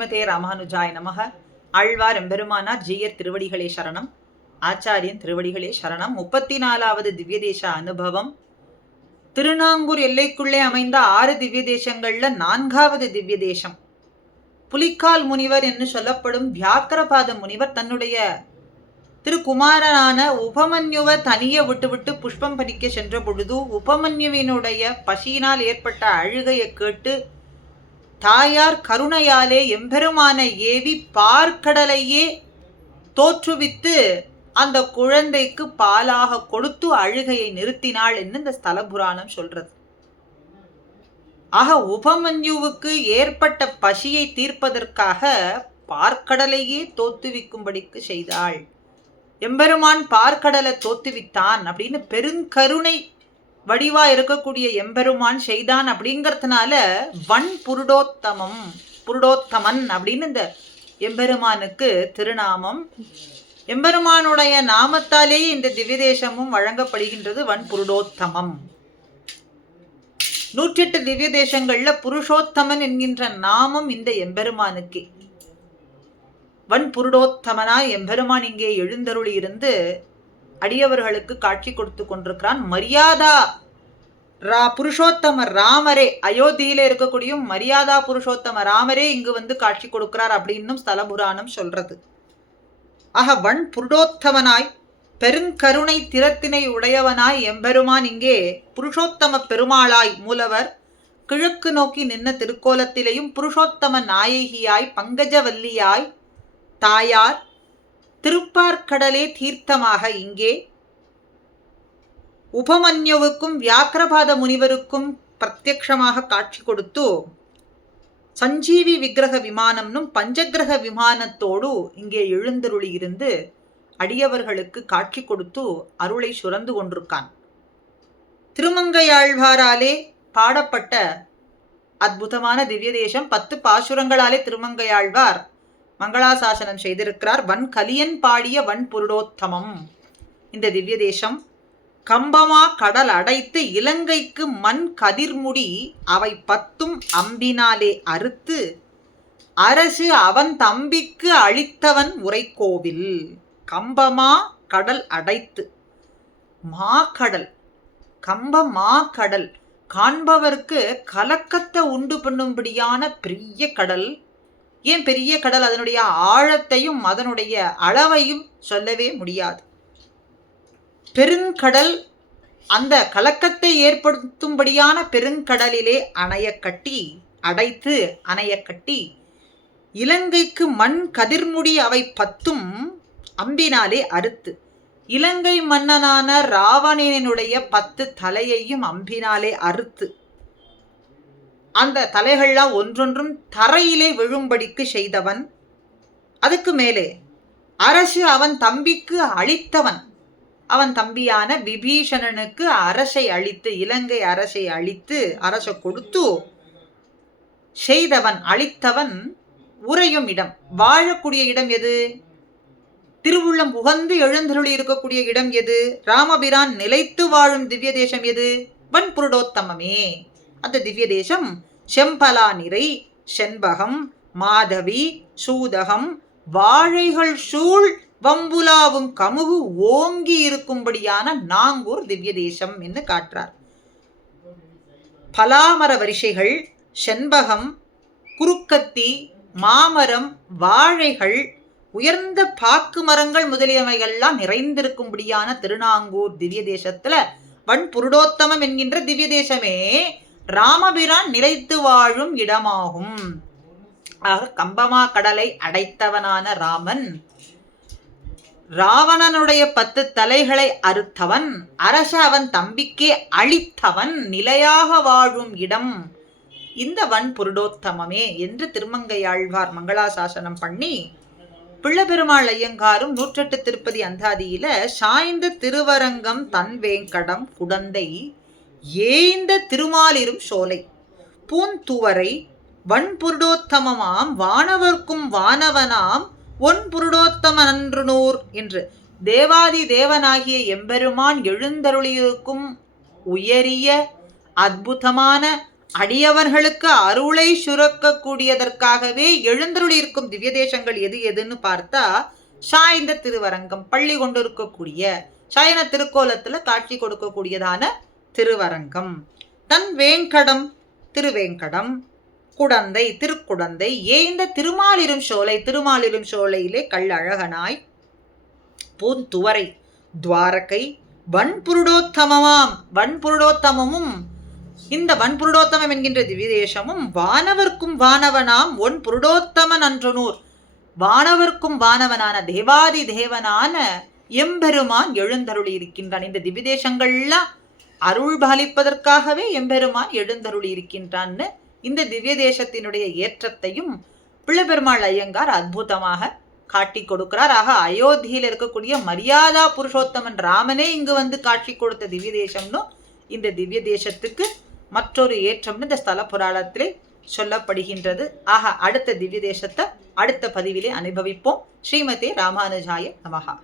ஸ்ரீமதே ராமானுஜாய நமக. ஆழ்வார் எம்பெருமானார் ஜீயர் திருவடிகளே சரணம். ஆச்சாரியன் திருவடிகளே சரணம். 34வது திவ்ய தேச அனுபவம். திருநாங்கூர் எல்லைக்குள்ளே அமைந்த 6 திவ்ய தேசங்கள்ல 4வது திவ்ய தேசம். புலிக்கால் முனிவர் என்று சொல்லப்படும் வியாக்கிரபாத முனிவர் தன்னுடைய திருக்குமாரனான உபமன்யுவை தனியே விட்டு புஷ்பம் பறிக்க சென்ற பொழுது உபமன்யுவினுடைய பசியினால் ஏற்பட்ட அழுகையை கேட்டு தாயார் கருணையாலே எம்பெருமான ஏவி பார்க்கடலையே தோற்றுவித்து அந்த குழந்தைக்கு பாலாக கொடுத்து அழுகையை நிறுத்தினாள் என்று இந்த ஸ்தல புராணம் சொல்றது. ஆக உபமன்யுவுக்கு ஏற்பட்ட பசியை தீர்ப்பதற்காக பார்க்கடலையே தோத்துவிக்கும்படிக்கு செய்தாள். எம்பெருமான் பார்க்கடலை தோத்துவித்தான் அப்படின்னு பெருங்கருணை வடிவா இருக்கக்கூடிய எம்பெருமான் செய்தான். அப்படிங்கிறதுனால வன் புருடோத்தமன் அப்படின்னு இந்த எம்பெருமானுக்கு திருநாமம். எம்பெருமானுடைய நாமத்தாலேயே இந்த திவ்ய தேசமும் வழங்கப்படுகின்றது. வன் புருடோத்தமம். 108 திவ்ய தேசங்கள்ல புருஷோத்தமன் என்கின்ற நாமம் இந்த எம்பெருமானுக்கு. வன் புருடோத்தமனாய் எம்பெருமான் இங்கே எழுந்தருளி இருந்து அடியவர்களுக்கு காட்சி கொடுத்து கொண்டிருக்கிறான். மரியாதா புருஷோத்தம ராமரே, அயோத்தியில இருக்கக்கூடிய மரியாதா புருஷோத்தம ராமரே இங்கு வந்து காட்சி கொடுக்கிறார் அப்படின்னும் ஸ்தல புராணம் சொல்றது. ஆக வன் புருடோத்தமனாய் பெருங்கருணை திறத்தினை உடையவனாய் எம்பெருமான் இங்கே புருஷோத்தம பெருமாளாய் மூலவர் கிழக்கு நோக்கி நின்ன திருக்கோலத்திலேயும் புருஷோத்தம நாயகியாய் பங்கஜவல்லியாய் தாயார் திருப்பார்க்கடலே தீர்த்தமாக இங்கே உபமன்யுவுக்கும் வியாக்கிரபாத முனிவருக்கும் பிரத்யக்ஷமாக காட்சி கொடுத்து சஞ்சீவி விக்கிரக விமானம்னும் பஞ்சகிரக விமானத்தோடு இங்கே எழுந்தருளி இருந்து அடியவர்களுக்கு காட்சி கொடுத்து அருளை சுரந்து கொண்டிருக்கான். திருமங்கையாழ்வாராலே பாடப்பட்ட அற்புதமான திவ்ய தேசம். 10 பாசுரங்களாலே திருமங்கையாழ்வார் மங்களாசாசனம் செய்திருக்கிறார். வன் கலியன் பாடிய வன் புருடோத்தமம் இந்த திவ்ய தேசம். கம்பமா கடல் அடைத்து இலங்கைக்கு மண் கதிர்முடி அவை 10ம் அம்பினாலே அறுத்து அரசு அவன் தம்பிக்கு அளித்தவன் உரைக்கோவில். கம்பமா கடல் அடைத்து, மாக்கடல், கம்பம் மாக்கடல், காண்பவர்க்கு கலக்கத்தை உண்டு பண்ணும்படியான பெரிய கடல். ஏன் பெரிய கடல்? அதனுடைய ஆழத்தையும் அதனுடைய அளவையும் சொல்லவே முடியாது. பெருங்கடல், அந்த கலக்கத்தை ஏற்படுத்தும்படியான பெருங்கடலிலே அடைத்து அணைய கட்டி இலங்கைக்கு மண் கதிர்முடி அவை 10ம் அம்பினாலே அறுத்து, இலங்கை மன்னனான ராவணனுடைய 10 தலையையும் அம்பினாலே அறுத்து அந்த தலைகள்லாம் ஒன்றொன்றும் தரையிலே விழும்படிக்கு செய்தவன். அதுக்கு மேலே அரசு அவன் தம்பிக்கு அளித்தவன். அவன் தம்பியான விபீஷணனுக்கு அரசை அளித்து, இலங்கை அரசை அளித்து, அரசை கொடுத்து செய்தவன், அளித்தவன். உறையும் இடம், வாழக்கூடிய இடம் எது? திருவுள்ளம் உகந்து எழுந்தருளி இருக்கக்கூடிய இடம் எது? ராமபிரான் நிலைத்து வாழும் திவ்ய தேசம் எது? வன் புருடோத்தமமே. அந்த திவ்ய தேசம் செம்பலா நிறை, செண்பகம், மாதவி, சூதகம், வாழைகள் சூழ் வம்புலாவும் கமுகு ஓங்கி இருக்கும்படியான நாங்கூர் திவ்ய தேசம் என்று காட்டுறார். பலாமர வரிசைகள், செண்பகம், குறுக்கத்தி, மாமரம், வாழைகள், உயர்ந்த பாக்கு மரங்கள் முதலியவைகள்லாம் நிறைந்திருக்கும்படியான திருநாங்கூர் திவ்ய தேசத்துல வன் புருடோத்தமம் என்கின்ற திவ்ய தேசமே ராமபிரான் நிலைத்து வாழும் இடமாகும். ஆக கம்பமா கடலை அடைத்தவனான ராமன், ராவணனுடைய 10 தலைகளை அறுத்தவன், அரச அவன் தம்பிக்கே அளித்தவன், நிலையாக வாழும் இடம் இந்த வன் புருடோத்தமமே என்று திருமங்கையாழ்வார் மங்களாசாசனம் பண்ணி, பிள்ளபெருமாள் ஐயங்காரும் 108 திருப்பதி அந்தாதியில சாய்ந்த திருவரங்கம் தன் வேங்கடம் குடந்தை ஏய்ந்த திருமாலிரும் சோலை பூந்துவரை வன் புருடோத்தமமாம் வானவர்க்கும் வானவனாம் ஒன் புருடோத்தமனன்றுநூர் என்று தேவாதி தேவனாகிய எம்பெருமான் எழுந்தருளியிருக்கும் உயரிய அற்புதமான அடியவர்களுக்கு அருளை சுரக்கக்கூடியதற்காகவே எழுந்தருளி இருக்கும் திவ்ய தேசங்கள் எது எதுன்னு பார்த்தா சாய்ந்த திருவரங்கம், பள்ளி கொண்டிருக்கக்கூடிய சயன திருக்கோலத்துல காட்சி கொடுக்கக்கூடியதான திருவரங்கம், தன் வேங்கடம் திருவேங்கடம், குடந்தை திருக்குடந்தை, ஏந்த திருமாலிரும் சோலை, திருமாலிரும் சோலையிலே கள்ளழகனாய், பூந்துவரை துவாரகை, வன்புருடோத்தமமாம், வன்புருடோத்தமமும், இந்த வன்புருடோத்தமம் என்கின்ற திவ்யதேசமும் வானவர்க்கும் வானவனாம் ஒன் புருடோத்தமன் அன்றனூர், வானவர்க்கும் வானவனான தேவாதி தேவனான எம்பெருமான் எழுந்தருளி இருக்கின்றான். இந்த திவ்யதேசங்கள்லாம் அருள் பாலிப்பதற்காகவே எம்பெருமான் எழுந்தருளி இருக்கின்றான்னு இந்த திவ்ய தேசத்தினுடைய ஏற்றத்தையும் பிள்ளைபெருமாள் ஐயங்கார் அற்புதமாக காட்டி கொடுக்கிறார். ஆக அயோத்தியில் இருக்கக்கூடிய மரியாதா புருஷோத்தமன் ராமனே இங்கு வந்து காட்சி கொடுத்த திவ்ய தேசம்னு இந்த திவ்ய தேசத்துக்கு மற்றொரு ஏற்றம்னு இந்த ஸ்தல புராணத்திலே சொல்லப்படுகின்றது. ஆக அடுத்த திவ்ய தேசத்தை அடுத்த பதிவிலே அனுபவிப்போம். ஸ்ரீமதே ராமானுஜாய நமஹா.